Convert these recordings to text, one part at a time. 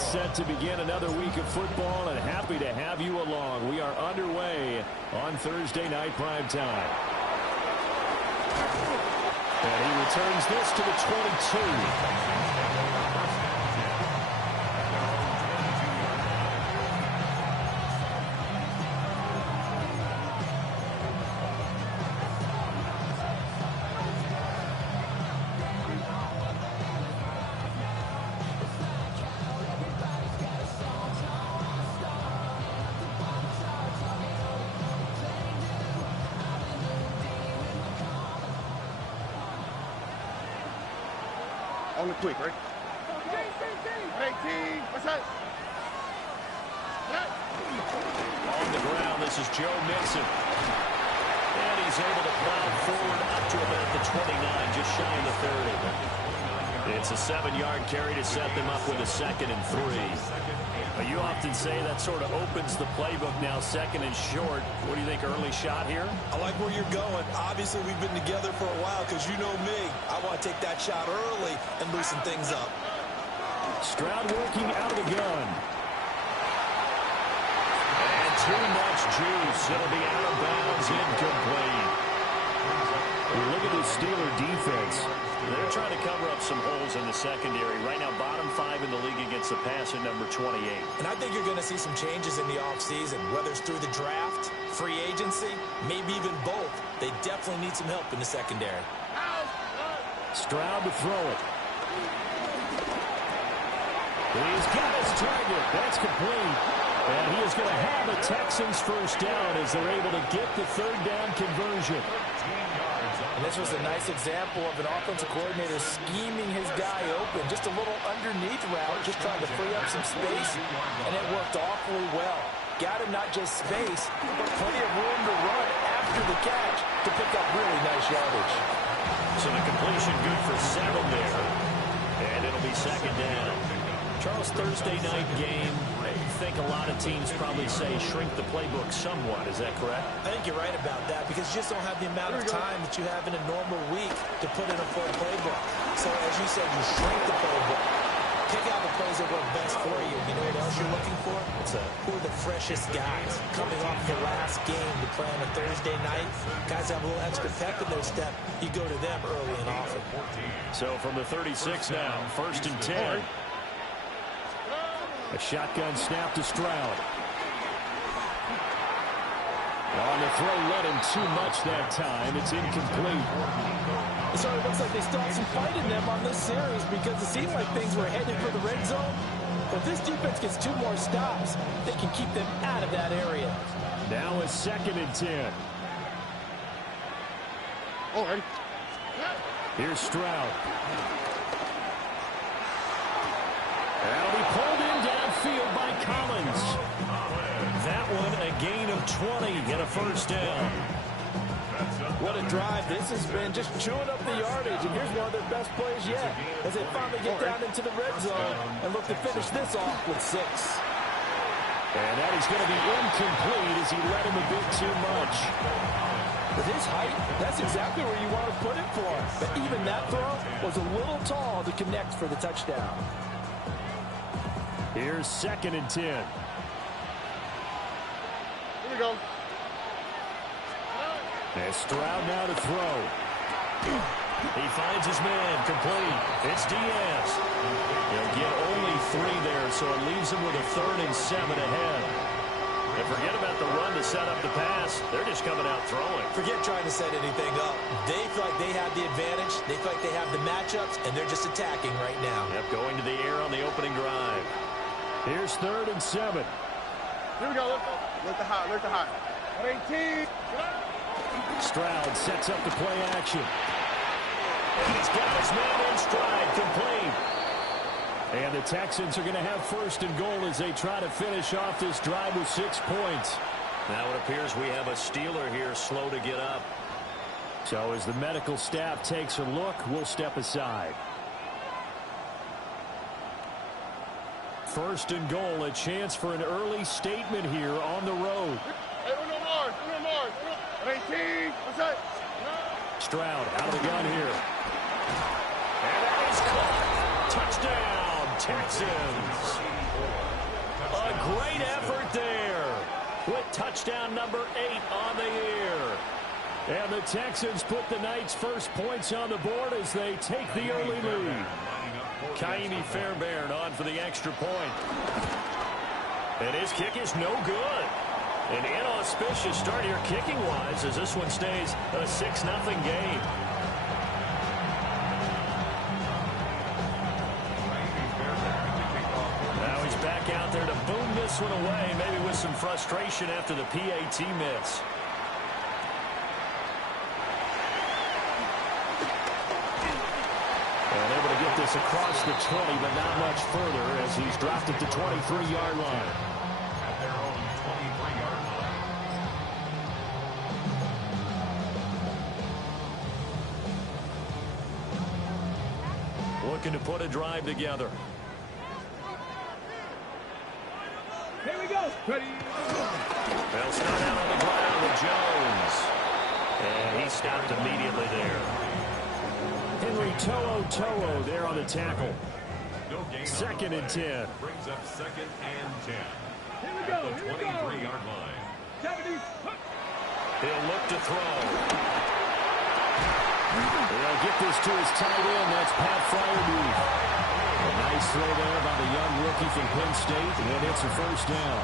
get set to begin another week of football, and happy to have you along. We are underway on Thursday night prime time. And he returns this to the 22. On the quick, right? Hey, team. What's that? On the ground, this is Joe Mixon. And he's able to plow forward up to about the 29, just shy of the 30. It's a 7-yard carry to set them up with a 2nd and 3. You often say that sort of opens the playbook now, 2nd and short. What do you think, early shot here? I like where you're going. Obviously, we've been together for a while because you know me. I want to take that shot early and loosen things up. Stroud working out of the gun. And too much juice. It'll be out of bounds, incomplete. Look at the Steeler defense. They're trying to cover up some holes in the secondary. Right now, bottom 5 in the league against the pass at number 28. And I think you're going to see some changes in the offseason, whether it's through the draft, free agency, maybe even both. They definitely need some help in the secondary. Stroud to throw it. He's got his target. That's complete. And he is going to have a Texans first down as they're able to get the 3rd down conversion. And this was a nice example of an offensive coordinator scheming his guy open. Just a little underneath route, just trying to free up some space, and it worked awfully well. Got him not just space, but plenty of room to run after the catch to pick up really nice yardage. So the completion good for 7 there. And it'll be 2nd down. Charles, Thursday night game, I think a lot of teams probably say shrink the playbook somewhat. Is that correct? I think you're right about that because you just don't have the amount of time that you have in a normal week to put in a full playbook. So as you said, you shrink the playbook. Pick out the plays that work best for you. You know what else you're looking for? Who are the freshest guys coming off the last game to play on a Thursday night? Guys have a little extra pep in their step. You go to them early and often. So from the 36 now, 1st and 10. A shotgun snap to Stroud. On the throw, led him too much that time. It's incomplete. So it looks like they still have some fight in them on this series because it seemed like things were headed for the red zone. But if this defense gets 2 more stops, they can keep them out of that area. Now a 2nd and 10. All right. Here's Stroud. That'll be pulled in downfield by Collins. That one a gain of 20 and a first down. What a drive. This has been just chewing up the yardage. And here's one of their best plays yet as they finally get down into the red zone and look to finish this off with 6. And that is going to be incomplete as he led him a bit too much. With his height, that's exactly where you want to put it for him. But even that throw was a little tall to connect for the touchdown. Here's 2nd and 10. Here we go. And Stroud now to throw. He finds his man, complete. It's Diaz. He'll get only 3 there, so it leaves him with a 3rd and 7 ahead. And forget about the run to set up the pass. They're just coming out throwing. Forget trying to set anything up. They feel like they have the advantage. They feel like they have the matchups, and they're just attacking right now. Yep, going to the air on the opening drive. Here's 3rd and 7. Here we go. Look the high. Look the high. 18. Stroud sets up the play action. And he's got his man in stride, complete. And the Texans are going to have 1st and goal as they try to finish off this drive with 6 points. Now it appears we have a Steeler here slow to get up. So as the medical staff takes a look, we'll step aside. 1st and goal, a chance for an early statement here on the road. Hey, no more. 18. What's that? Stroud out of the gun here. And that is caught. Touchdown, Texans. A great effort there with touchdown number 8 on the year. And the Texans put the Knights' first points on the board as they take the early lead. Kaimi Fairbairn on for the extra point. And his kick is no good. An inauspicious start here kicking-wise as this one stays a 6-0 game. Now he's back out there to boom this one away, maybe with some frustration after the PAT miss. And able to get this across the 20, but not much further as he's dropped at the 23-yard line. Looking to put a drive together. Here we go. Ready. They'll start out on the ground with Jones. And he stopped immediately there. Henry To'o there on the tackle. Second and 10. Brings up second and 10. Here we go. At the 23-yard line. He'll look to throw. They'll get this to his tight end. That's Pat Fryermuth. A nice throw there by the young rookie from Penn State, and it's a first down.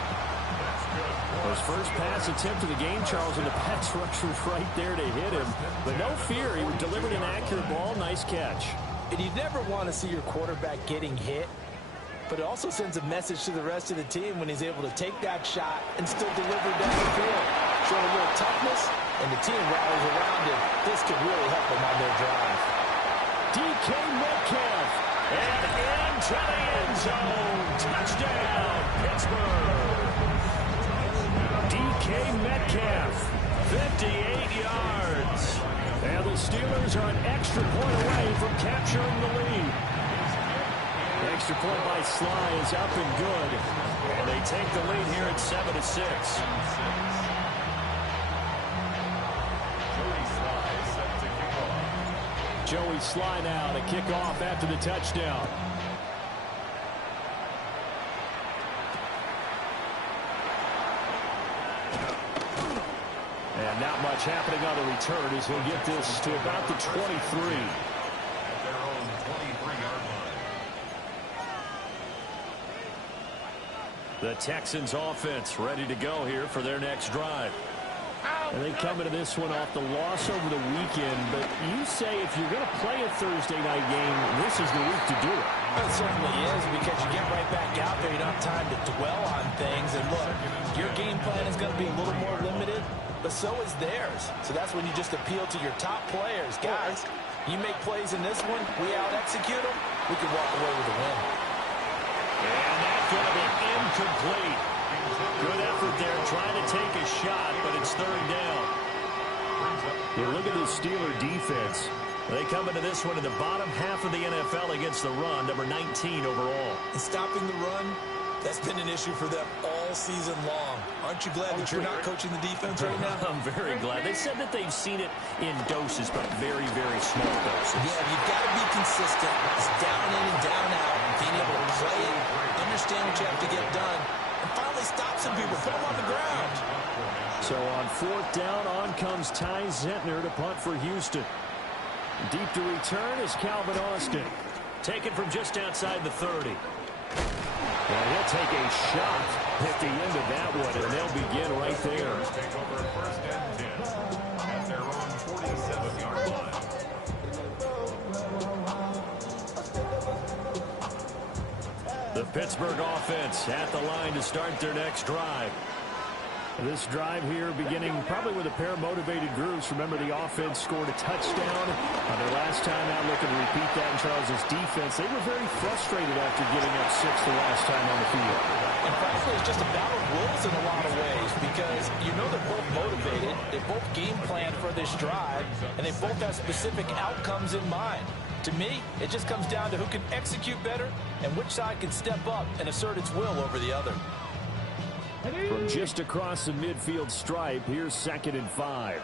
His first pass attempt of the game, Charles, and the pass rush was right there to hit him. But no fear, he delivered an accurate ball. Nice catch. And you never want to see your quarterback getting hit, but it also sends a message to the rest of the team when he's able to take that shot and still deliver down the field. Showing a little toughness, and the team rallies around him. This could really help them on their drive. DK Metcalf, and into the end zone. Touchdown, Pittsburgh. DK Metcalf, 58 yards. And the Steelers are an extra point away from capturing the lead. The extra point by Sly is up and good. And they take the lead here at 7-6. Joey Sly now to kick off after the touchdown. And not much happening on the return as he'll get this to about the 23. At their own 23-yard line. The Texans offense ready to go here for their next drive. And they come into this one off the loss over the weekend, but you say if you're going to play a Thursday night game, this is the week to do it. It certainly is, because you get right back out there. You don't have time to dwell on things. And look, your game plan is going to be a little more limited, but so is theirs. So that's when you just appeal to your top players. Guys, you make plays in this one, we out-execute them, we can walk away with a win. And that's going to be incomplete. Good effort there, trying to take a shot, but it's third down. You look at the Steeler defense. They come into this one in the bottom half of the NFL against the run, number 19 overall. And stopping the run, that's been an issue for them all season long. Aren't you glad that you're not coaching the defense right now? I'm very glad. They said that they've seen it in doses, but very, very small doses. Yeah, you've got to be consistent. It's down in and down out. Being able to play it, understand what you have to get done, and finally stop some people, put them on the ground. So on fourth down, on comes Ty Zentner to punt for Houston. Deep to return is Calvin Austin. Taken from just outside the 30. And he'll take a shot at the end of that one, and they'll begin right there. Take over first and 10 at their own 47-yard line. The Pittsburgh offense at the line to start their next drive. This drive here beginning probably with a pair of motivated groups. Remember, the offense scored a touchdown on their last time out. Looking to repeat that in Charles's defense. They were very frustrated after giving up 6 the last time on the field. And frankly, it's just a battle of wills in a lot of ways, because you know they're both motivated. They both game plan for this drive, and they both have specific outcomes in mind. To me, it just comes down to who can execute better and which side can step up and assert its will over the other. From just across the midfield stripe, here's 2nd and 5.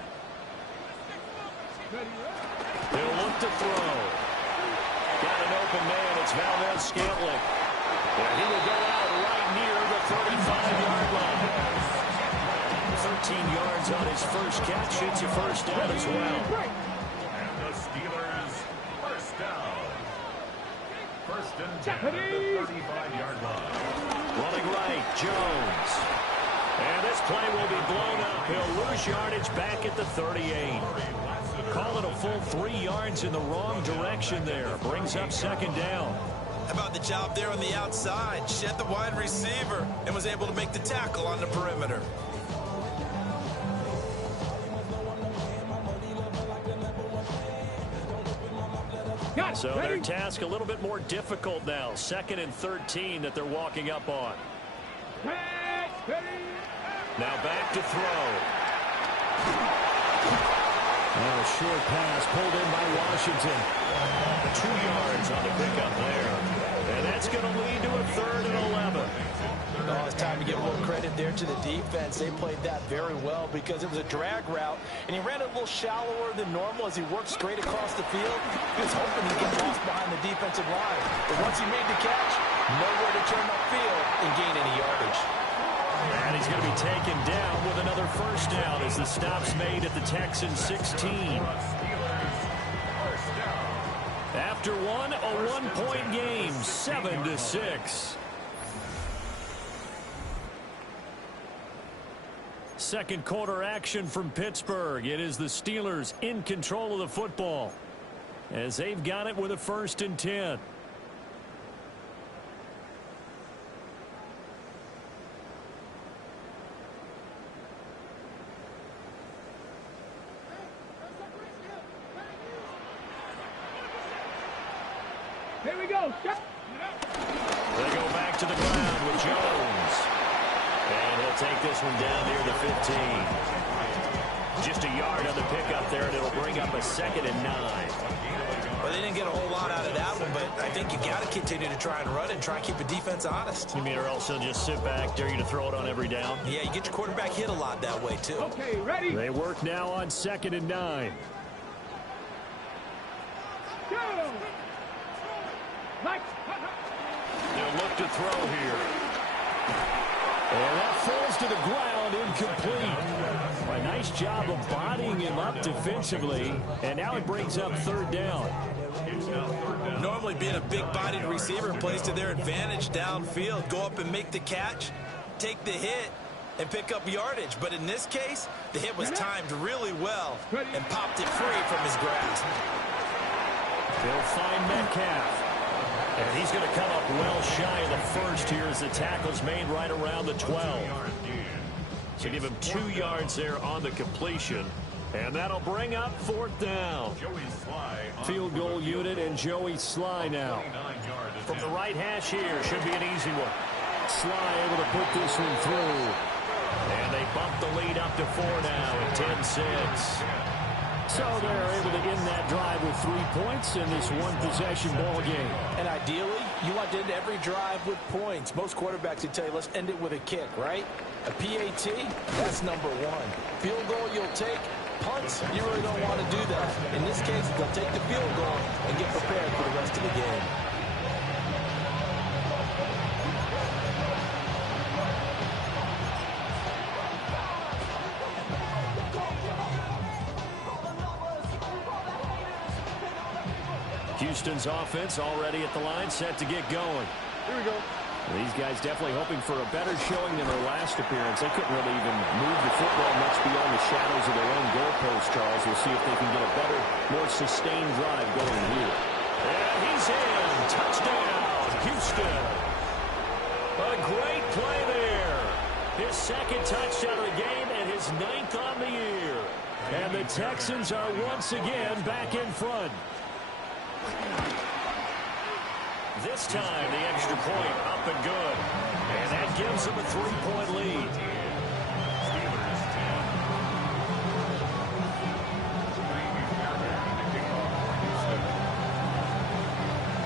He'll look to throw. Got an open man. It's Valdez Scantling. And he will go out right near the 35-yard line. 13 yards on his first catch. It's a first down as well. And the Steelers first down. First and 10 at the 35-yard line. Running right, Jones. And this play will be blown up. He'll lose yardage back at the 38. Call it a full 3 yards in the wrong direction there. Brings up second down. How about the job there on the outside? Shed the wide receiver and was able to make the tackle on the perimeter. So their task a little bit more difficult now. 2nd and 13 that they're walking up on. Now back to throw. And a short pass pulled in by Washington. 2 yards on the pickup there. And that's going to lead to a 3rd and 11. Oh, it's time to give a little credit there to the defense. They played that very well because it was a drag route, and he ran it a little shallower than normal as he worked straight across the field. He was hoping he'd get lost behind the defensive line. But once he made the catch, nowhere to turn upfield and gain any yardage. And he's going to be taken down with another first down as the stop's made at the Texans 16. After one, a one-point game, 7-6. Second quarter action from Pittsburgh. It is the Steelers in control of the football as they've got it with a 1st and 10. Here we go. They go back to the ground with Jones. And he'll take this one down near the 15. Just a yard on the pickup there, and it'll bring up a 2nd and 9. Well, they didn't get a whole lot out of that one, but I think you got to continue to try and run it and try and keep the defense honest. You mean, or else they'll just sit back, dare you to throw it on every down? Yeah, you get your quarterback hit a lot that way, too. Okay, ready? They work now on 2nd and 9. Go! They'll look to throw here. And that falls to the ground, incomplete. A nice job of bodying him up defensively, and now it brings up 3rd down. Normally being a big-bodied receiver plays to their advantage downfield. Go up and make the catch, take the hit, and pick up yardage. But in this case, the hit was timed really well and popped it free from his grasp. They'll find Metcalf. And he's going to come up well shy of the 1st here as the tackle's made right around the 12. So give him 2 yards there on the completion. And that'll bring up 4th down. Field goal unit and Joey Sly now. From the right hash here, should be an easy one. Sly able to put this one through. And they bump the lead up to 4 now at 10-6. So they're able to end that drive with 3 points in this one-possession ball game. And ideally, you want to end every drive with points. Most quarterbacks would tell you, let's end it with a kick, right? A PAT, that's number 1. Field goal you'll take. Punts, you really don't want to do that. In this case, they'll take the field goal and get prepared for the rest of the game. Houston's offense already at the line, set to get going. Here we go. These guys definitely hoping for a better showing than their last appearance. They couldn't really even move the football much beyond the shadows of their own goalpost, Charles. We'll see if they can get a better, more sustained drive going here. And he's in. Touchdown, Houston. A great play there. His 2nd touchdown of the game and his 9th on the year. And the Texans are once again back in front. This time, the extra point up and good. And that gives them a 3-point lead.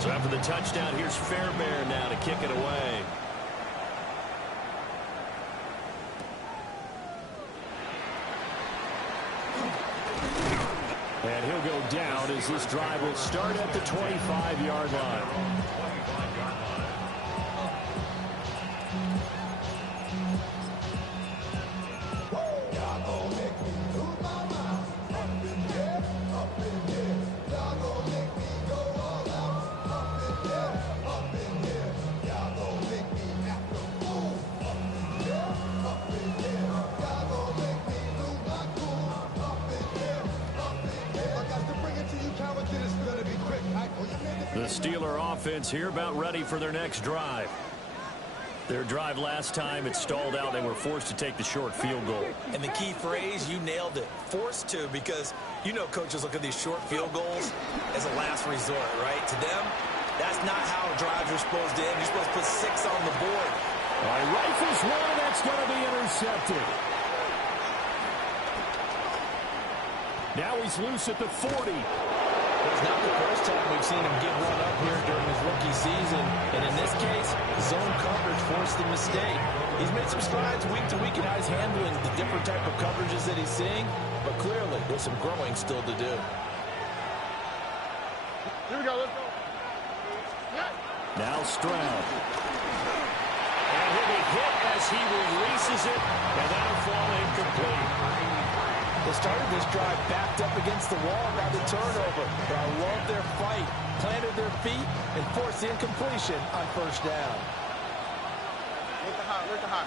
So after the touchdown, here's Fairbairn now to kick it away. And he'll go down as this drive will start at the 25-yard line. The Steeler offense here about ready for their next drive. Their drive last time, it stalled out. They were forced to take the short field goal. And the key phrase, you nailed it, forced to, because you know coaches look at these short field goals as a last resort, right? To them, that's not how drives are supposed to end. You're supposed to put 6 on the board. All right, rifles one, that's going to be intercepted. Now he's loose at the 40. It's not the first time we've seen him give one up here during his rookie season. And in this case, zone coverage forced the mistake. He's made some strides week to week in how he's handling the different type of coverages that he's seeing. But clearly, there's some growing still to do. Here we go, let's go. Now Stroud. And he'll be hit as he releases it, and that'll fall incomplete. They started this drive backed up against the wall by the turnover. But I love their fight, planted their feet, and forced the incompletion on first down. Where's the hot?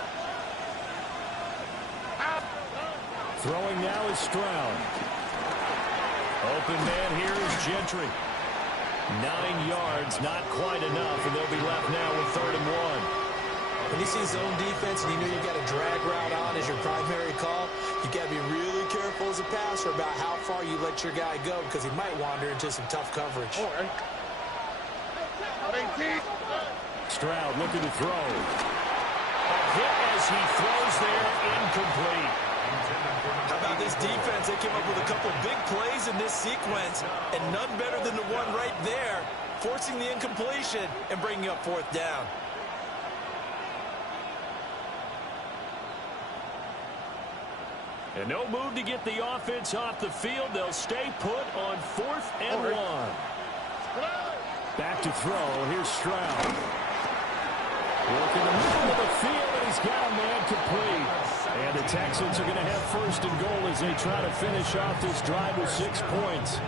Throwing now is Stroud. Open man here is Gentry. 9 yards, not quite enough, and they'll be left now with 3rd and 1. When you see zone defense and you know you've got a drag route on as your primary call, you got to be really careful as a passer about how far you let your guy go, because he might wander into some tough coverage. Stroud looking to throw. A hit as he throws there, incomplete. How about this defense? They came up with a couple big plays in this sequence, and none better than the one right there, forcing the incompletion and bringing up 4th down. And no move to get the offense off the field. They'll stay put on 4th and 1. Back to throw. Here's Stroud. Working the middle of the field, and he's got a man complete. And the Texans are going to have 1st and goal as they try to finish off this drive with 6 points.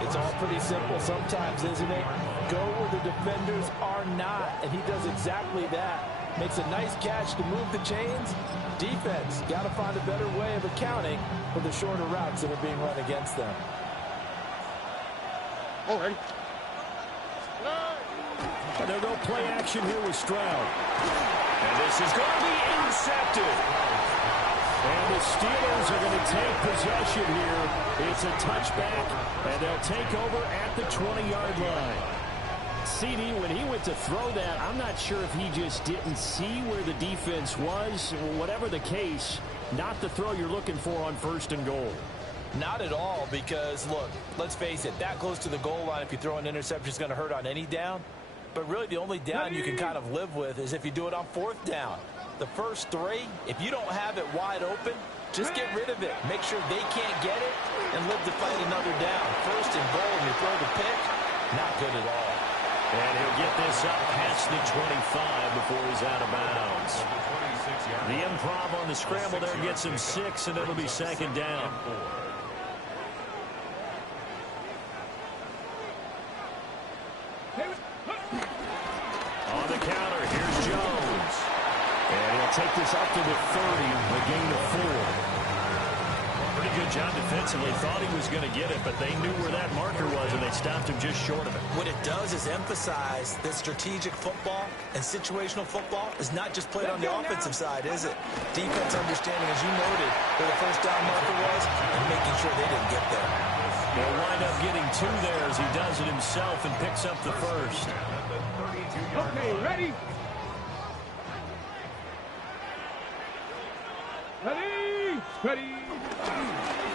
It's all pretty simple sometimes, isn't it? Go where the defenders are not, and he does exactly that. Makes a nice catch to move the chains. Defense got to find a better way of accounting for the shorter routes that are being run against them. And they'll go play action here with Stroud. And this is going to be intercepted. And the Steelers are going to take possession here. It's a touchback, and they'll take over at the 20-yard line. CD, when he went to throw that, I'm not sure if he just didn't see where the defense was. Whatever the case, not the throw you're looking for on 1st and goal. Not at all, because, look, let's face it, that close to the goal line, if you throw an interception, is going to hurt on any down. But really, the only down you can kind of live with is if you do it on 4th down. The first 3, if you don't have it wide open, just get rid of it. Make sure they can't get it and live to fight another down. 1st and goal, and you throw the pick, not good at all. And he'll get this up past the 25 before he's out of bounds. The improv on the scramble there gets him 6, and it'll be 2nd down. On the counter, here's Jones. And he'll take this up to the 30, a gain of 4. Pretty good job defensively. Thought he was going to get it, but they knew where that marker was, and they stopped him just short of it. What it does is emphasize that strategic football and situational football is not just played on the offensive side, is it? Defense understanding, as you noted, where the 1st down marker was and making sure they didn't get there. They'll wind up getting 2 there as he does it himself and picks up the 1st. Okay, ready? Ready?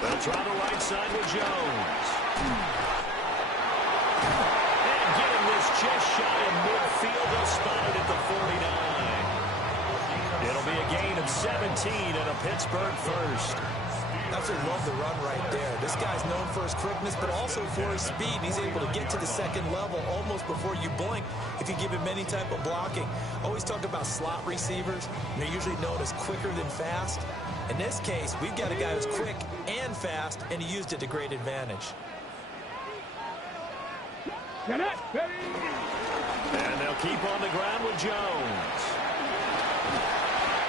They'll try the right side with Jones. And getting this just shy of midfield, they'll spot it at the 49. It'll be a gain of 17 and a Pittsburgh 1st. Absolutely love the run right there. This guy's known for his quickness, but also for his speed. And he's able to get to the 2nd level almost before you blink if you give him any type of blocking. Always talk about slot receivers. And they're usually known as quicker than fast. In this case, we've got a guy who's quick and fast, and he used it to great advantage. Get it, ready? And they'll keep on the ground with Jones.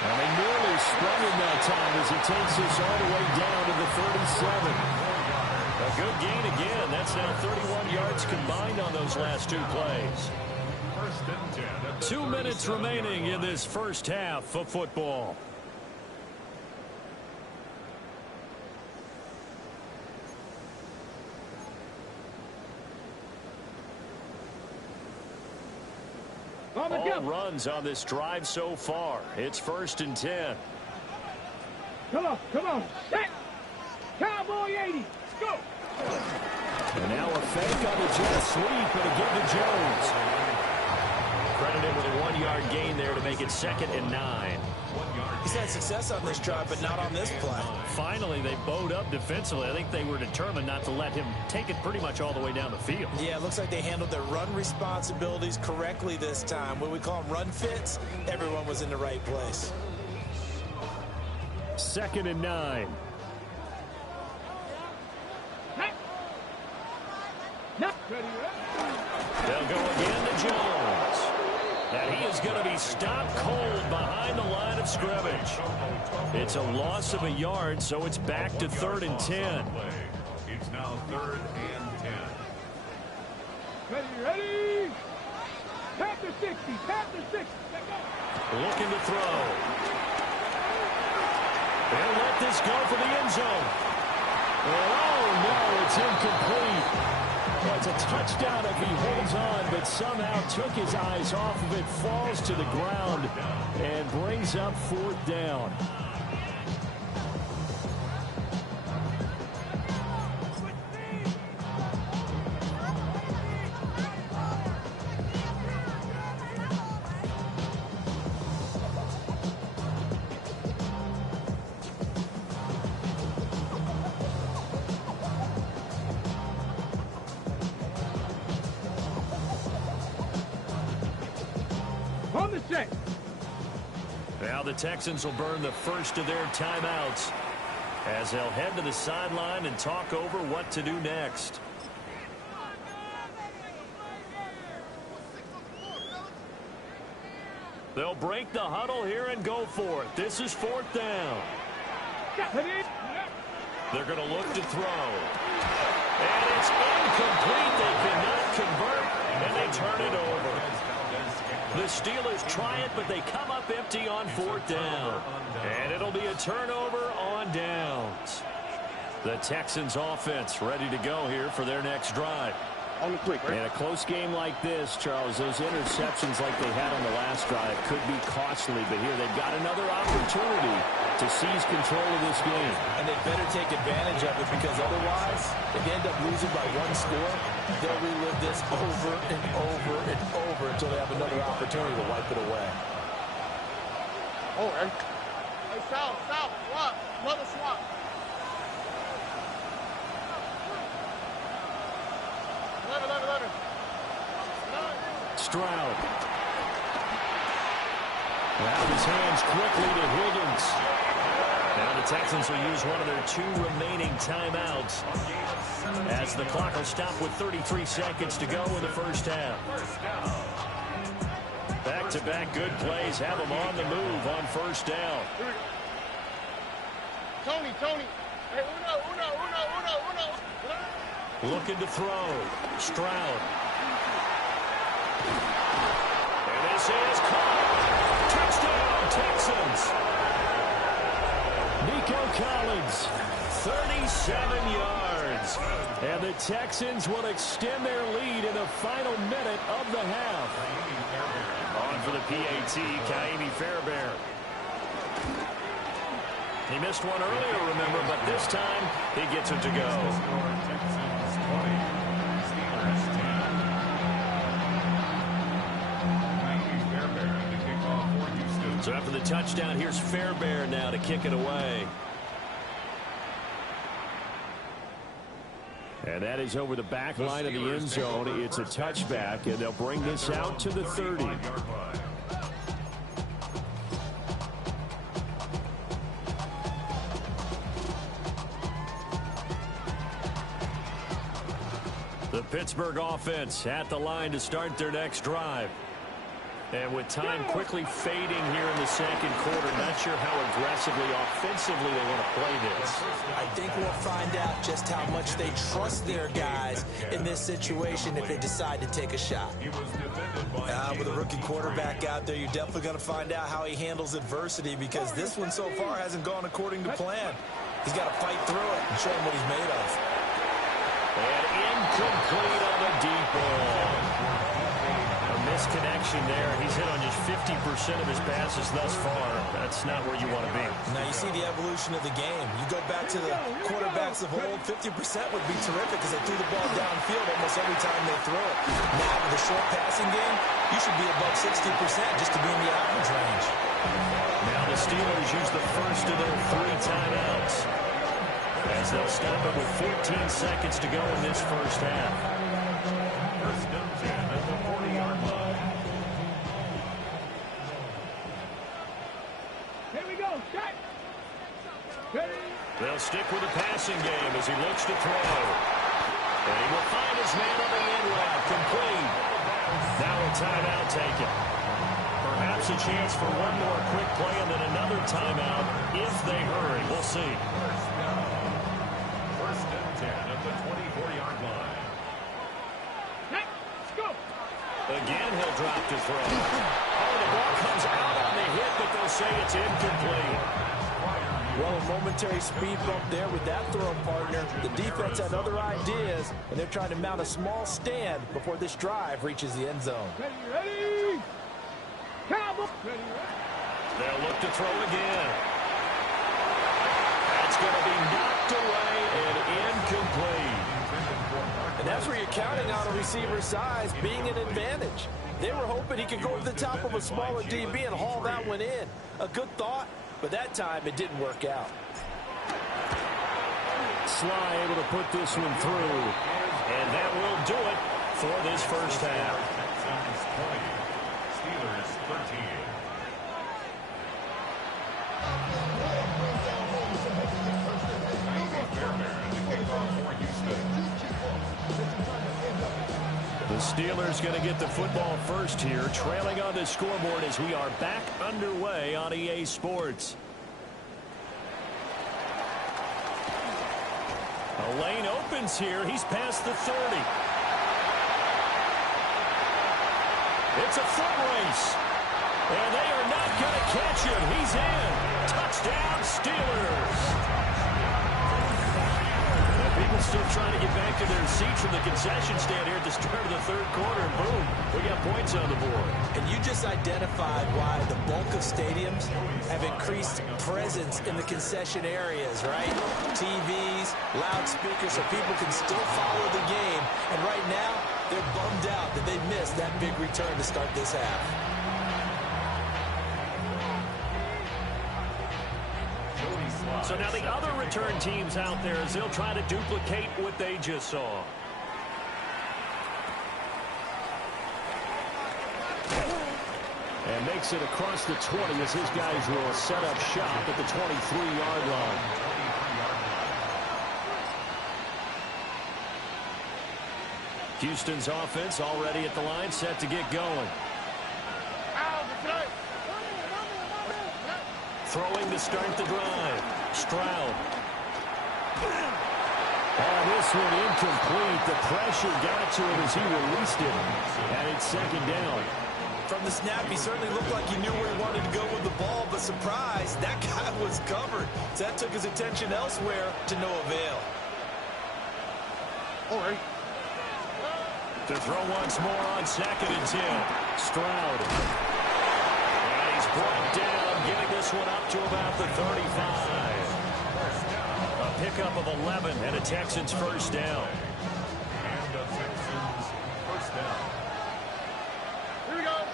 And they nearly sprung him that time as he takes this all the way down to the 37. A A good gain again. That's now 31 yards combined on those last two plays. 2 minutes remaining in this first half of football. All runs on this drive so far. It's 1st and 10. Come on. Set. Cowboy 80. Let's go. And now a fake on the jet sweep, but a give to Jones. Credited with a 1-yard gain there to make it 2nd and 9. He's had success on this drive, but not on this play. Finally, they bowed up defensively. I think they were determined not to let him take it pretty much all the way down the field. Yeah, it looks like they handled their run responsibilities correctly this time. What we call them run fits, everyone was in the right place. 2nd and 9. They'll go again to Jones. And he is going to be stopped cold behind the line of scrimmage. It's a loss of a yard, so it's back to 3rd and 10. It's now 3rd and 10. Ready. Tap the 60. Looking to throw. They'll let this go for the end zone. Oh, no, it's incomplete. Well, it's a touchdown if he holds on, but somehow took his eyes off of it, falls to the ground, and brings up 4th down. Now the Texans will burn the first of their timeouts as they'll head to the sideline and talk over what to do next. They'll break the huddle here and go for it. This is 4th down. They're going to look to throw. And it's incomplete. They cannot convert, and they turn it over. The Steelers try it, but they come up empty on 4th down. And it'll be a turnover on downs. The Texans offense ready to go here for their next drive. On the quick, right? In a close game like this, Charles, those interceptions like they had on the last drive could be costly, but here they've got another opportunity to seize control of this game. And they better take advantage of it, because otherwise, if they end up losing by 1 score, they'll relive this over and over and over until they have another opportunity to wipe it away. Oh, hey. Hey, South, swap. Another swap. Stroud. Out of his hands quickly to Higgins. Now the Texans will use one of their 2 remaining timeouts as the clock will stop with 33 seconds to go in the first half. Back-to-back good plays have them on the move on 1st down. Tony. Hey, uno. Looking to throw. Stroud. And this is caught. Touchdown, Texans. Nico Collins, 37 yards. And the Texans will extend their lead in the final minute of the half. On for the PAT, Kaimi Fairbairn. He missed one earlier, remember, but this time he gets it to go. So after the touchdown, here's Fairbairn now to kick it away. And that is over the back line of the end zone. It's a touchback, and they'll bring this out to the 30. The Pittsburgh offense at the line to start their next drive. And with time quickly fading here in the second quarter, not sure how aggressively, offensively they want to play this. I think we'll find out just how much they trust their guys in this situation if they decide to take a shot. With a rookie quarterback out there, you're definitely going to find out how he handles adversity, because this one so far hasn't gone according to plan. He's got to fight through it and show him what he's made of. And incomplete on the deep ball. A misconnection there. He's hit on just 50% of his passes thus far. That's not where you want to be. Now you see the evolution of the game. You go back to the quarterbacks of old, 50% would be terrific because they threw the ball downfield almost every time they throw it. Now with a short passing game, you should be above 60% just to be in the average range. Now the Steelers use the first of their 3 timeouts, as they'll stop it with 14 seconds to go in this first half. First and 10 at the 40-yard line. Here we go. Shot. Ready. They'll stick with the passing game as he looks to throw. And he will find his man on the end route, complete. Now a timeout taken. Perhaps a chance for one more quick play and then another timeout if they hurry. We'll see. First and 10 at the 24-yard line. Let's go. Again, he'll drop to throw. Oh, the ball comes out on the hit, but they'll say it's incomplete. Well, a momentary speed bump there with that throw, partner. The defense had other ideas, and they're trying to mount a small stand before this drive reaches the end zone. Ready. Cowboy. Ready. They'll look to throw again. That's going to be knocked away and incomplete. And that's where you're counting on a receiver's size being an advantage. They were hoping he could go over the top of a smaller DB and haul that one in. A good thought, but that time it didn't work out. Sly able to put this one through. And that will do it for this first half. Texans 20, Steelers 13. The Steelers going to get the football first here, trailing on the scoreboard as we are back underway on EA Sports. A lane opens here. He's past the 30. It's a foot race. And they are not going to catch him. He's in. Touchdown, Steelers. People still trying to get back to their seats from the concession stand here at the start of the third quarter. And boom, we got points on the board. And you just identified why the bulk of stadiums have increased presence in the concession areas, right? TVs, loudspeakers, so people can still follow the game. And right now, they're bummed out that they missed that big return to start this half. So now the other return teams out there as they'll try to duplicate what they just saw. And makes it across the 20 as his guys will set up shop at the 23-yard line. Houston's offense already at the line, set to get going. Throwing to start the drive. Stroud. Oh, this one incomplete. The pressure got to him as he released it. And it's second down. From the snap, he certainly looked like he knew where he wanted to go with the ball, but surprise, that guy was covered. So that took his attention elsewhere to no avail. All right. To throw once more on 2nd and 10. Stroud. And he's brought down, getting this one up to about the 35. A pickup of 11 and a Texans first down. And the Texans first down. Here we go.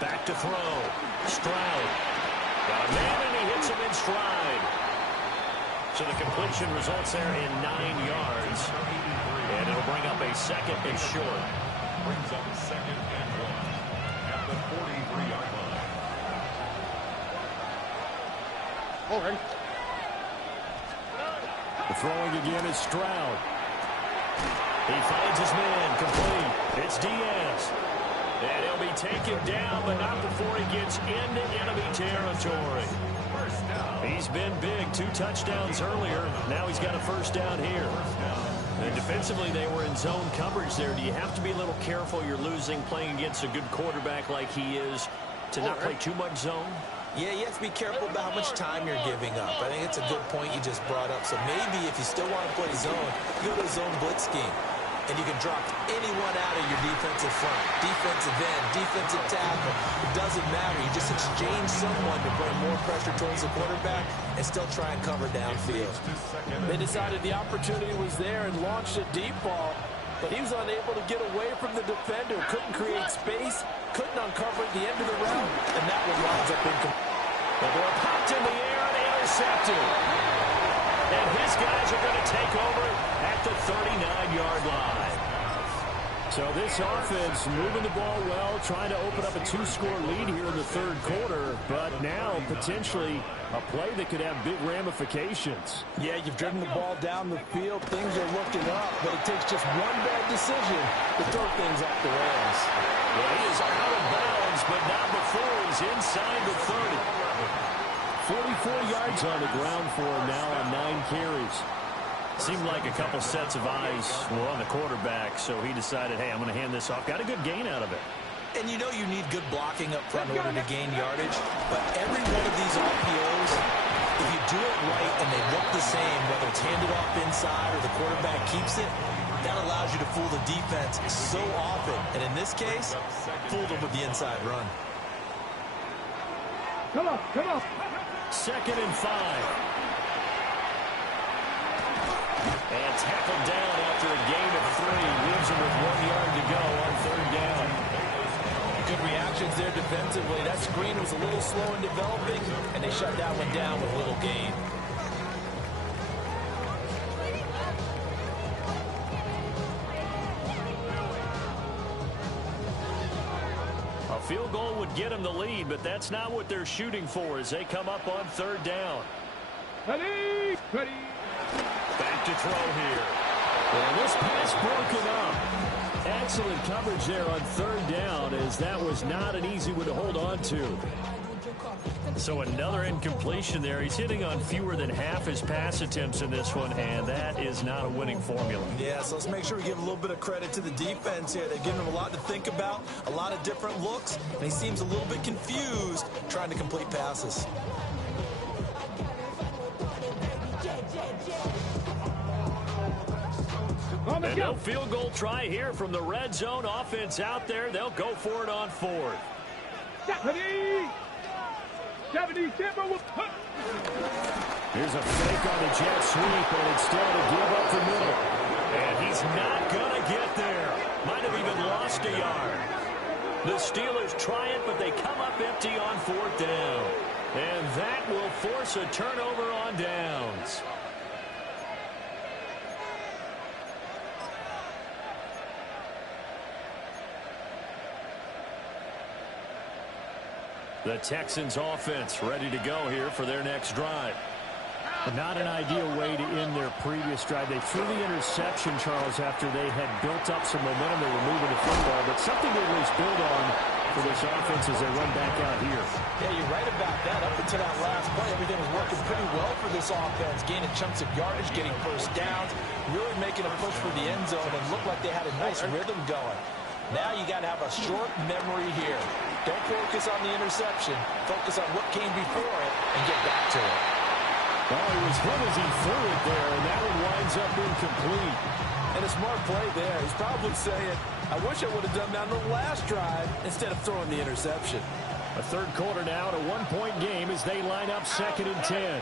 Back to throw. Stroud. Got a man and he hits him in stride. So the completion results there in 9 yards. And it'll bring up a second and short. Brings up 2nd and 1 at the 43-yard line. All right. The throwing again is Stroud. He finds his man, complete. It's Diaz. And he'll be taken down, but not before he gets into enemy territory. He's been big. 2 touchdowns earlier. Now he's got a first down here. And defensively, they were in zone coverage there. Do you have to be a little careful you're losing playing against a good quarterback like he is to not play too much zone? Yeah, you have to be careful about how much time you're giving up. I think it's a good point you just brought up. So maybe if you still want to play zone, go to a zone blitz scheme. And you can drop anyone out of your defensive front. Defensive end, defensive tackle. It doesn't matter. You just exchange someone to bring more pressure towards the quarterback and still try and cover downfield. They decided the opportunity was there and launched a deep ball, but he was unable to get away from the defender. Couldn't create space, couldn't uncover at the end of the route, and that one winds up incomplete. The ball popped in the air and intercepted. And his guys are going to take over at the 39-yard line. So this offense moving the ball well, trying to open up a 2-score lead here in the third quarter, but now potentially a play that could have big ramifications. Yeah, you've driven the ball down the field. Things are looking up, but it takes just one bad decision to throw things off the rails. Well, he is out of bounds, but not before he's inside the 30. 44 yards on the ground for him now on 9 carries. Seemed like a couple sets of eyes were on the quarterback, so he decided, hey, I'm going to hand this off. Got a good gain out of it. And you know you need good blocking up front in order to gain yardage. But every one of these RPOs, if you do it right and they look the same, whether it's handed off inside or the quarterback keeps it, that allows you to fool the defense so often. And in this case, fooled them with the inside run. Come on, come on. 2nd and 5. And tackled down after a gain of 3. Leaves him with 1 yard to go on 3rd down. Good reactions there defensively. That screen was a little slow in developing, and they shut that one down with little gain. A field goal would get him the lead, but that's not what they're shooting for as they come up on 3rd down. Ready, ready. Back to throw here. And this pass broken up. Excellent coverage there on 3rd down, as that was not an easy one to hold on to. So another incompletion there. He's hitting on fewer than half his pass attempts in this one, and that is not a winning formula. Yeah, so let's make sure we give a little bit of credit to the defense here. They're giving him a lot to think about, a lot of different looks, and he seems a little bit confused trying to complete passes. And no field goal try here from the red zone. Offense out there. They'll go for it on 4th. 70, Here's a fake on the jet sweep, and it's still to give up the middle. And he's not going to get there. Might have even lost a yard. The Steelers try it, but they come up empty on 4th down. And that will force a turnover on downs. The Texans offense ready to go here for their next drive. Not an ideal way to end their previous drive. They threw the interception, Charles, after they had built up some momentum. They were moving the football, but something to at least build on for this offense as they run back out here. Yeah, you're right about that. Up until that last play, everything was working pretty well for this offense. Gaining chunks of yardage, getting first downs, really making a push for the end zone, and looked like they had a nice rhythm going. Now you got to have a short memory here. Don't focus on the interception. Focus on what came before it and get back to it. Well, he was hit as he threw it there, and that one winds up incomplete. And a smart play there. He's probably saying, I wish I would have done that on the last drive instead of throwing the interception. A third quarter now, a 1-point game as they line up 2nd and 10.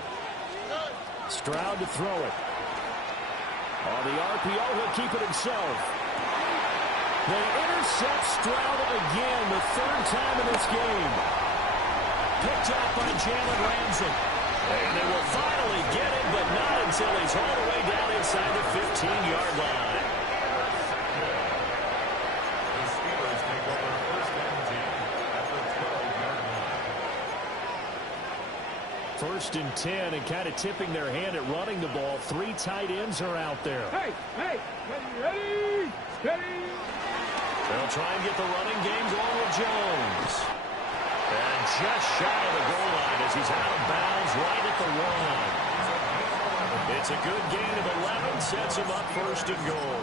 Stroud to throw it. On the RPO, he'll keep it himself. They intercept Stroud again, the 3rd time in this game. Picked up by Jalen Ramsey. And they will finally get it, but not until he's all the way down inside the 15-yard line. The Steelers take over 1st and 10 at the 12-yard line. 1st and 10, and kind of tipping their hand at running the ball. 3 tight ends are out there. Hey, ready, ready. They'll They'll try and get the running game going with Jones. And just shy of the goal line as he's out of bounds right at the 1. It's a good gain of 11, sets him up first and goal.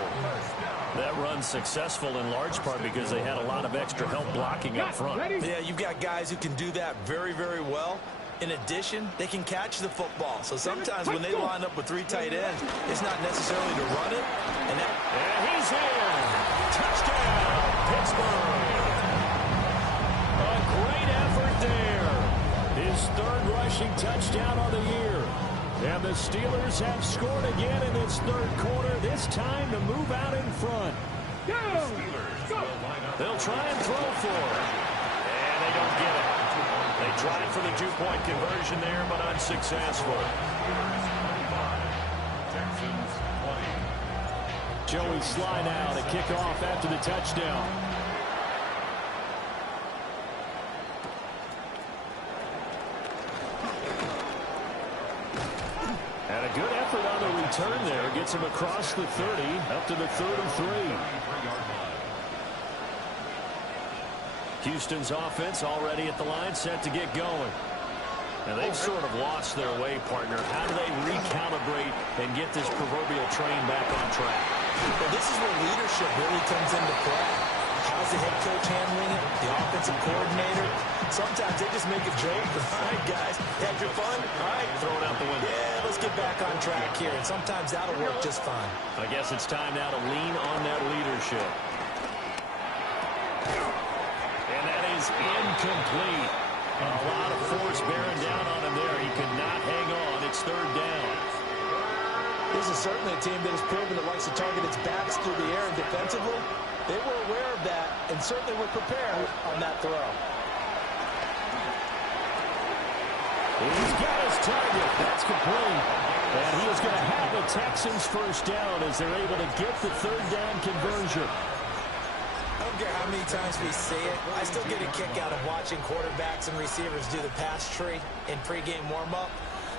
That run's successful in large part because they had a lot of extra help blocking up front. Yeah, you've got guys who can do that very, very well. In addition, they can catch the football. So sometimes when they line up with 3 tight ends, it's not necessarily to run it. And he's in. Touchdown, Pittsburgh. A great effort there. His 3rd rushing touchdown on the year. And the Steelers have scored again in this 3rd quarter. This time to move out in front. They'll try and throw for it. And they don't get it. They tried for the 2-point conversion there, but unsuccessful. Joey Sly now to kick off after the touchdown. And a good effort on the return there. Gets him across the 30, up to the 33. Houston's offense already at the line, set to get going. Now they've sort of lost their way, partner. How do they recalibrate and get this proverbial train back on track? Well, this is where leadership really comes into play. How's the head coach handling it? The offensive coordinator? Sometimes they just make a joke. All right, guys, had your fun? All right, throw it out the window. Yeah, let's get back on track here. And sometimes that'll work just fine. I guess it's time now to lean on that leadership. Incomplete. A lot of force bearing down on him there. He could not hang on. It's 3rd down. This is certainly a team that has proven it likes to target its backs through the air and defensively. They were aware of that and certainly were prepared on that throw. He's got his target. That's complete. And he is going to have the Texans first down as they're able to get the 3rd down conversion. I don't care how many times we see it. I still get a kick out of watching quarterbacks and receivers do the pass tree in pregame warm-up.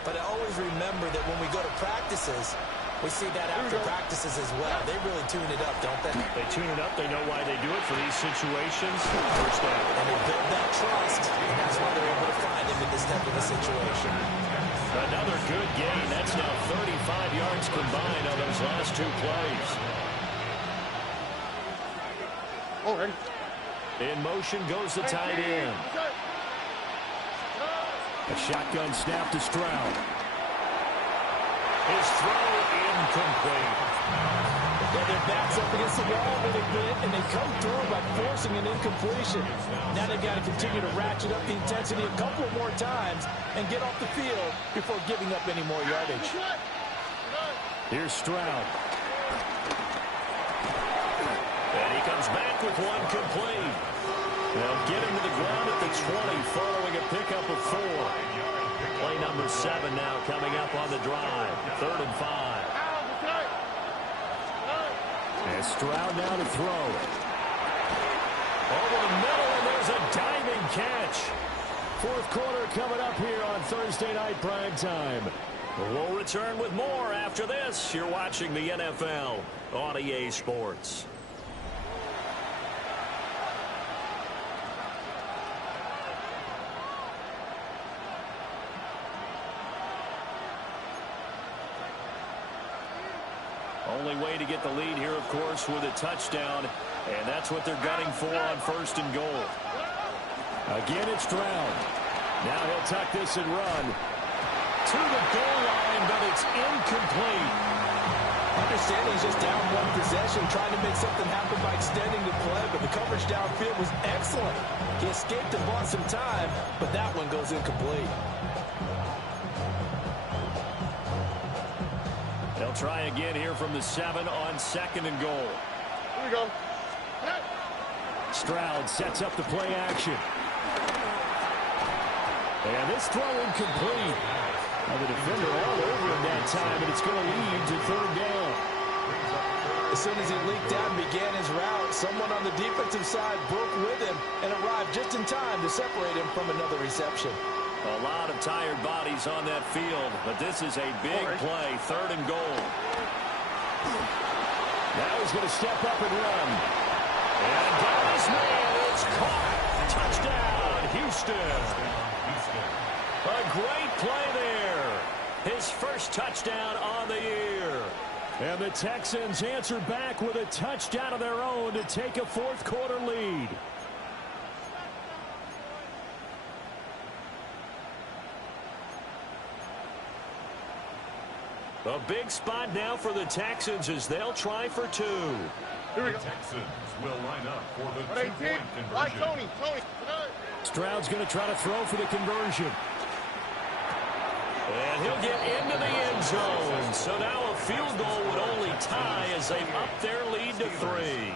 But I always remember that when we go to practices, we see that after practices as well. They really tune it up, don't they? They tune it up. They know why they do it for these situations. First down. And they build that trust, and that's why they're able to find him in this type of a situation. Another good gain. That's now 35 yards combined on those last 2 plays. Already. In motion goes the tight end. A shotgun snap to Stroud. His throw incomplete. Yeah, their backs up against the wall a little bit, and they come through by forcing an incompletion. Now they've got to continue to ratchet up the intensity a couple more times and get off the field before giving up any more yardage. Here's Stroud. And he comes back with one complete. They'll get him to the ground at the 20 following a pickup of 4. Play number 7 now coming up on the drive. 3rd and 5. And Stroud now to throw. Over the middle, and there's a diving catch. 4th quarter coming up here on Thursday night prime time. We'll return with more after this. You're watching the NFL on EA Sports. Only way to get the lead here, of course, with a touchdown, and that's what they're gunning for on 1st and goal. Again, it's Stroud. Now he'll tuck this and run to the goal line, but it's incomplete. Understanding he's just down 1 possession, trying to make something happen by extending the play, but the coverage downfield was excellent. He escaped and bought some time, but that one goes incomplete. They'll try again here from the 7 on 2nd and goal. Here we go. Stroud sets up the play action. And this throw incomplete. Now the defender all over him that time, and it's going to lead to 3rd down. As soon as he leaked out and began his route, someone on the defensive side broke with him and arrived just in time to separate him from another reception. A lot of tired bodies on that field, but this is a big play, 3rd and goal. Now he's going to step up and run. And got his man. It's caught. Touchdown, Houston. A great play there. His first touchdown on the year. And the Texans answer back with a touchdown of their own to take a fourth-quarter lead. A big spot now for the Texans as they'll try for two. The Texans will line up for the two-point conversion. Tony. Stroud's going to try to throw for the conversion. And he'll get into the end zone. So now a field goal would only tie as they up their lead to 3.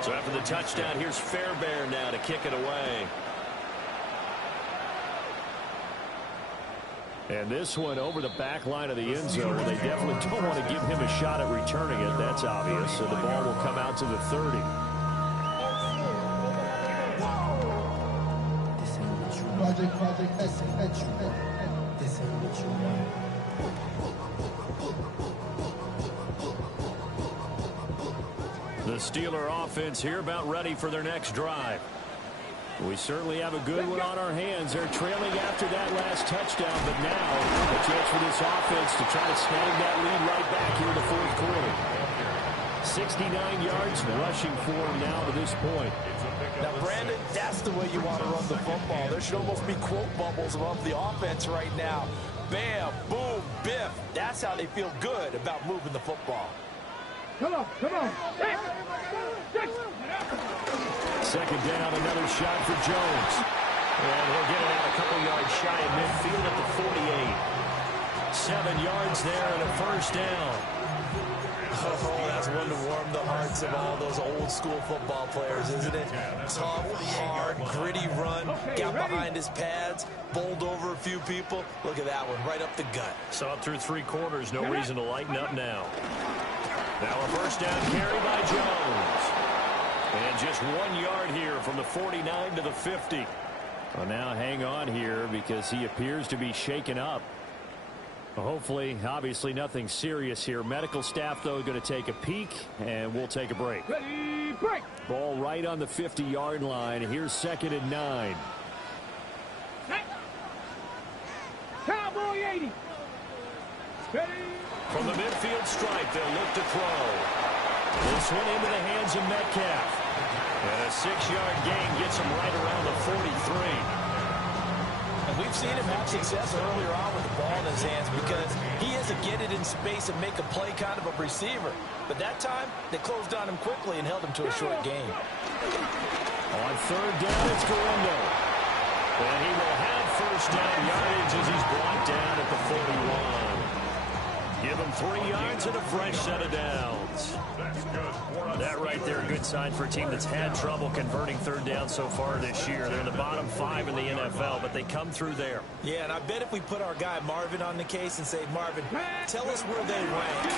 So after the touchdown, here's Fairbairn now to kick it away. And this one over the back line of the end zone. They definitely don't want to give him a shot at returning it. That's obvious. So the ball will come out to the 30. The Steeler offense here about ready for their next drive. We certainly have a good one on our hands. They're trailing after that last touchdown, but now a chance for this offense to try to snag that lead right back here in the fourth quarter. 69 yards rushing for him now to this point. Now, Brandon, that's the way you want to run the football. There should almost be quote bubbles above the offense right now. Bam, boom, biff. That's how they feel good about moving the football. Come on. Second down, another shot for Jones. And he'll get it out a couple yards shy of midfield at the 48. 7 yards there and a first down. Oh, that's one to warm the hearts of all those old school football players, isn't it? Tough, hard, gritty run, got behind his pads, bowled over a few people. Look at that one, right up the gut. So up through 3 quarters, no reason to lighten up now. Now a first down carry by Jones. And just 1 yard here from the 49 to the 50. Well, now hang on here because he appears to be shaken up. Hopefully, obviously nothing serious here. Medical staff, though, going to take a peek, and we'll take a break. Ready, break. Ball right on the 50-yard line. Here's 2nd and 9. Cowboy 80. Ready. From the midfield stripe, they'll look to throw. This one into the hands of Metcalf. And a 6-yard gain gets him right around the 43. And we've seen him have success earlier on with the ball in his hands because he has to get it in space and make a play kind of a receiver. But that time, they closed on him quickly and held him to a short gain. On 3rd down, it's Galindo. And he will have first down yardage as he's brought down at the 41. Give him 3 yards and a fresh set of downs. That right there, a good sign for a team that's had trouble converting 3rd down so far this year. They're in the bottom 5 in the NFL, but they come through there. Yeah, and I bet if we put our guy Marvin on the case and say, Marvin, tell us where they rank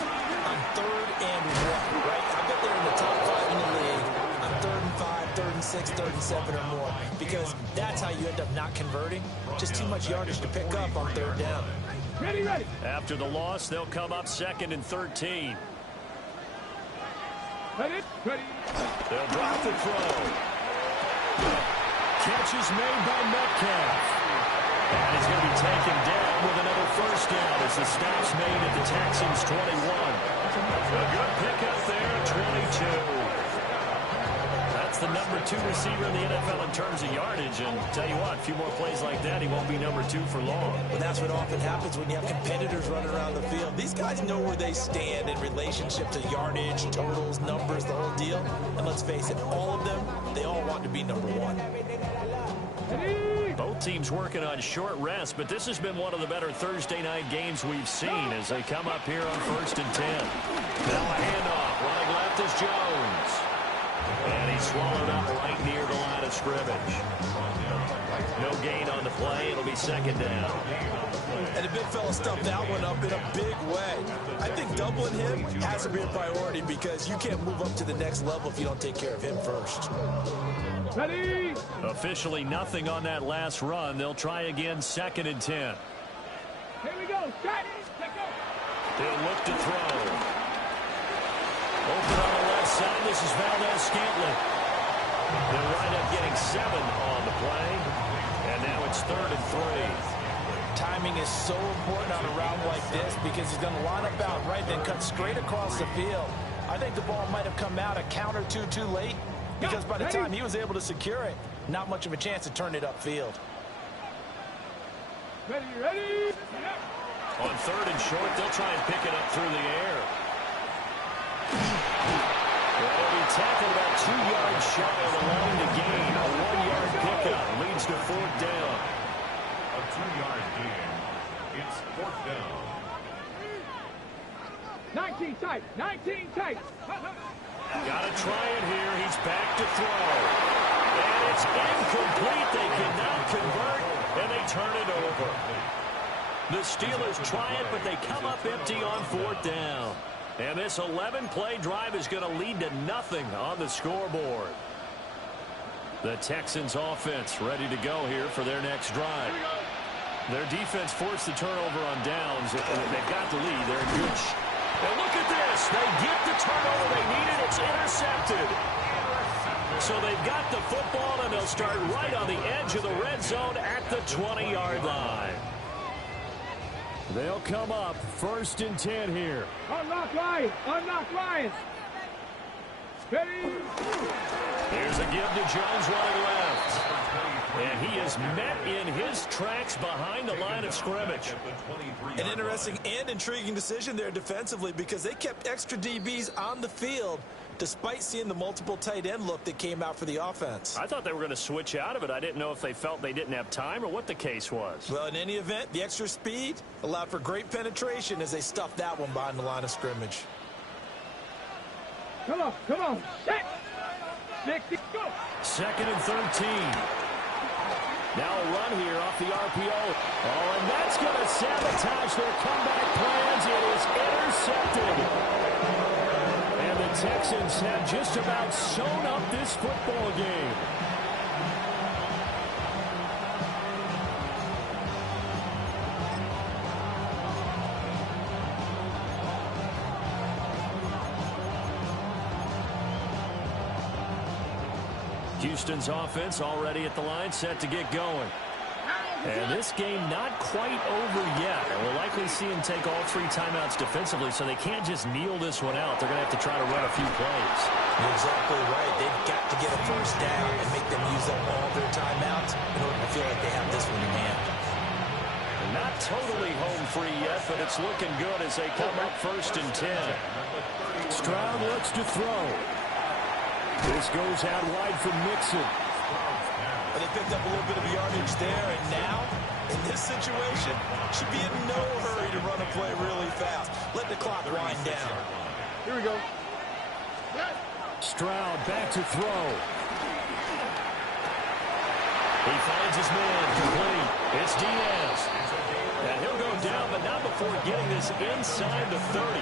on 3rd and 1, right? I bet they're in the top 5 in the league on 3rd and 5, 3rd and 6, 3rd and 7 or more, because that's how you end up not converting. Just too much yardage to pick up on 3rd down. Ready. After the loss, they'll come up 2nd and 13. Ready. They'll drop the throw. Catch is made by Metcalf. And he's going to be taken down with another first down as the stop's made at the Texans' 21. A good pickup there, 22. That's the number 2 receiver in the NFL in terms of yardage. And tell you what, a few more plays like that, he won't be number 2 for long. But that's what often happens when you have competitors running around the field. These guys know where they stand in relationship to yardage, totals, numbers, the whole deal. And let's face it, all of them, they all want to be number 1. Both teams working on short rest, but this has been one of the better Thursday night games we've seen as they come up here on 1st and 10. Now a handoff. Running left is Jones. And he's swallowed up right near the line of scrimmage. No gain on the play. It'll be 2nd down. And the big fella stuffed that one up in a big way. I think doubling him has to be a priority because you can't move up to the next level if you don't take care of him first. Ready. Officially nothing on that last run. They'll try again 2nd and 10. Here we go. Start. Let's go. They'll look to throw. this is Valdez-Scantling. They'll wind up getting 7 on the play. And now it's 3rd and 3. Timing is so important on a round like this because he's going to line up out right, then cut straight across the field. I think the ball might have come out a count or two too late because by the time he was able to secure it, not much of a chance to turn it upfield. Ready. On 3rd and short, they'll try and pick it up through the air. They'll be tackled about 2 yards shy of the line to gain. A 1-yard pickup leads to 4th down. A 2-yard gain. It's 4th down. 19 tight. Got to try it here. He's back to throw. And it's incomplete. They cannot convert, and they turn it over. The Steelers try it, but they come up empty on 4th down. And this 11-play drive is going to lead to nothing on the scoreboard. The Texans offense ready to go here for their next drive. Their defense forced the turnover on downs. They've got the lead. They're in good shape. And look at this. They get the turnover they needed. It's intercepted. So they've got the football, and they'll start right on the edge of the red zone at the 20-yard line. They'll come up 1st and 10 here. Unlock Lions. Ready. Here's a give to Jones running left. And he is met in his tracks behind the line of scrimmage. An interesting and intriguing decision there defensively because they kept extra DBs on the field despite seeing the multiple tight end look that came out for the offense. I thought they were going to switch out of it. I didn't know if they felt they didn't have time or what the case was. Well, in any event, the extra speed allowed for great penetration as they stuffed that one behind the line of scrimmage. Come on. Set. 60, go. 2nd and 13. Now a run here off the RPO. Oh, and that's going to sabotage their comeback plans. It is intercepted. And the Texans have just about sewn up this football game. Houston's offense already at the line, set to get going. And this game not quite over yet. And we'll likely see him take all 3 timeouts defensively, so they can't just kneel this one out. They're going to have to try to run a few plays. You're exactly right. They've got to get a 1st down and make them use up all their timeouts in order to feel like they have this one in hand. Not totally home free yet, but it's looking good as they come up 1st and 10. Stroud looks to throw. This goes out wide for Mixon. They picked up a little bit of yardage there, and now, in this situation, should be in no hurry to run a play really fast. Let the clock wind down. Here we go. Stroud back to throw. He finds his man complete. It's Diaz. And he'll go down, but not before getting this inside the 30.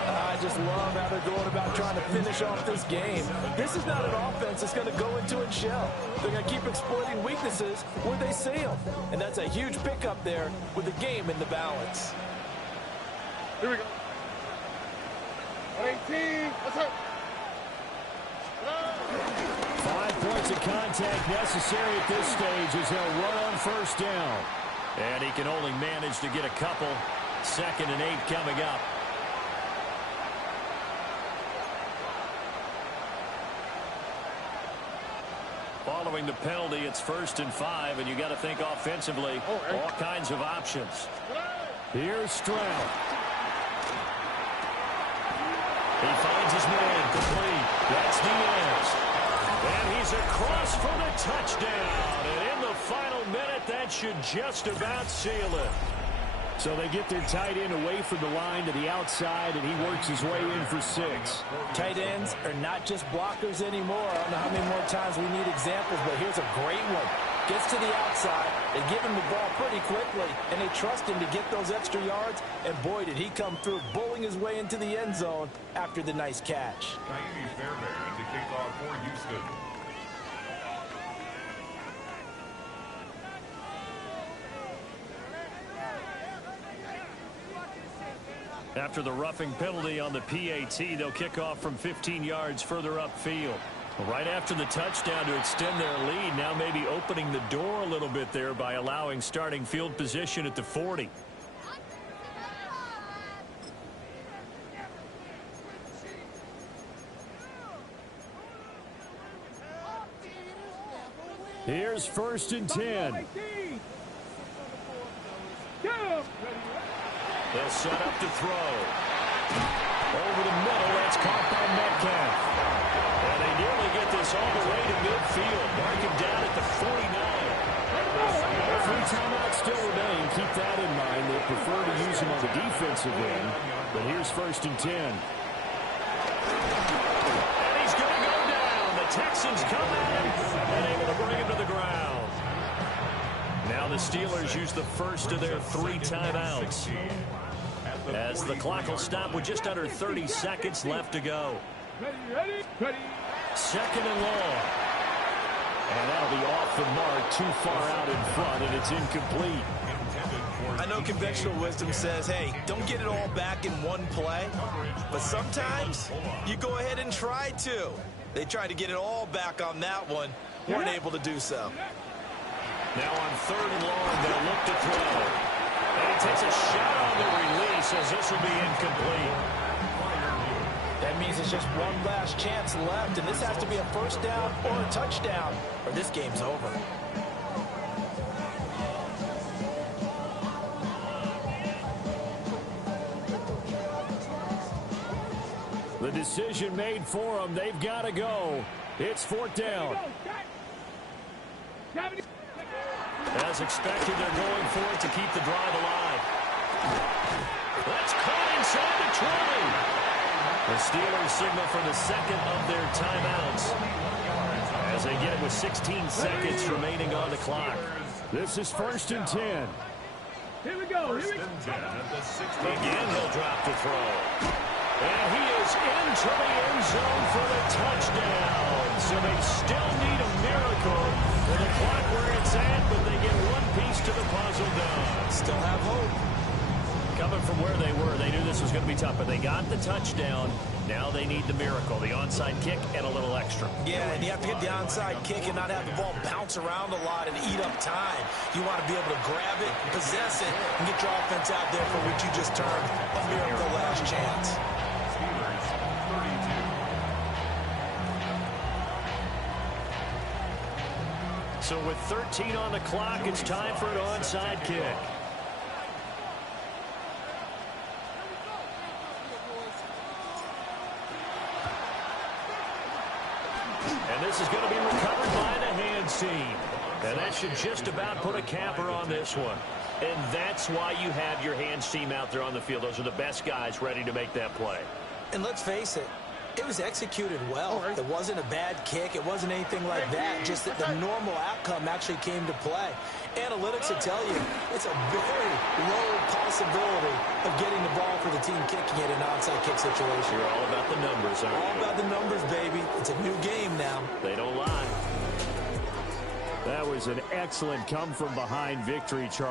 I just love how they're going about trying to finish off this game. This is not an offense that's going to go into its shell. They're going to keep exploiting weaknesses where they see them. And that's a huge pickup there with the game in the balance. Here we go. 18. Let's go. 5 points of contact necessary at this stage as they'll run on 1st down. And he can only manage to get a couple. 2nd and 8 coming up. Following the penalty, it's 1st and 5, and you got to think offensively, all kinds of options. Here's Stroud. He finds his man complete. That's Diaz. And he's across for the touchdown. And in the final minute, that should just about seal it. So they get their tight end away from the line to the outside, and he works his way in for 6. Tight ends are not just blockers anymore. I don't know how many more times we need examples, but here's a great one. Gets to the outside, they give him the ball pretty quickly, and they trust him to get those extra yards, and boy, did he come through, bowling his way into the end zone after the nice catch. Naimi Fairbairn to kick off for Houston. After the roughing penalty on the PAT, they'll kick off from 15 yards further upfield. Right after the touchdown to extend their lead, now maybe opening the door a little bit there by allowing starting field position at the 40. Here's 1st and 10. They'll set up to throw. Over the middle, that's caught by Metcalf. And they nearly get this all the way to midfield. Mark him down at the 49. 3 timeouts still remain. Keep that in mind. They prefer to use him on the defensive end. But here's 1st and 10. And he's going to go down. The Texans come at him and able to bring him to the ground. Now the Steelers use the first of their 3 timeouts, as the clock will stop with just under 30 seconds left to go. Ready. 2nd and long. And that'll be off the mark, too far out in front, and it's incomplete. I know conventional wisdom says, hey, don't get it all back in one play. But sometimes you go ahead and try to. They tried to get it all back on that one. Weren't able to do so. Now on 3rd and long, they'll look to throw. And he takes a shot on the release as this will be incomplete. That means it's just one last chance left, and this has to be a 1st down or a touchdown, or this game's over. The decision made for them. They've got to go. It's 4th down. As expected, they're going for it to keep the drive alive. That's caught inside the 20. The Steelers signal for the 2nd of their timeouts as they get it with 16 seconds remaining on the clock. This is 1st and 10. Here we go. Again, he'll drop to throw. And he is into the end zone for the touchdown. So they still need a miracle with the clock where it's at, but they get one piece to the puzzle done. Still have hope. Coming from where they were, they knew this was going to be tough, but they got the touchdown. Now they need the miracle, the onside kick and a little extra. Yeah, and you have to get the onside kick and not have the ball bounce around a lot and eat up time. You want to be able to grab it, possess it, and get your offense out there for which you just termed a miracle last chance. So with 13 on the clock, it's time for an onside kick. And this is going to be recovered by the hands team. And that should just about put a capper on this one. And that's why you have your hands team out there on the field. Those are the best guys ready to make that play. And let's face it, it was executed well. It wasn't a bad kick. It wasn't anything like that. Just that the normal outcome actually came to play. Analytics will tell you it's a very low possibility of getting the ball for the team kicking it in an onside kick situation. You're all about the numbers, aren't you? All about the numbers, baby. It's a new game now. They don't lie. That was an excellent come-from-behind victory, Charles.